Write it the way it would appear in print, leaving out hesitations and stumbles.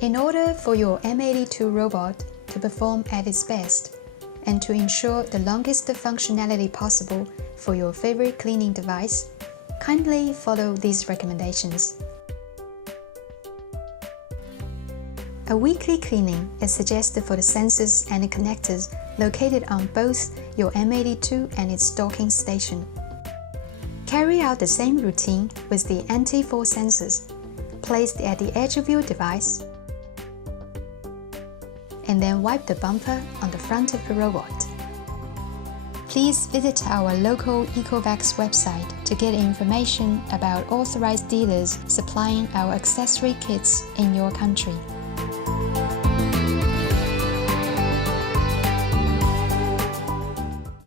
In order for your M82 robot to perform at its best, and to ensure the longest functionality possible for your favorite cleaning device, kindly follow these recommendations. A weekly cleaning is suggested for the sensors and the connectors located on both your M82 and its docking station. Carry out the same routine with the anti-fall sensors placed at the edge of your device, and then wipe the bumper on the front of the robot. Please visit our local ECOVACS website to get information about authorized dealers supplying our accessory kits in your country.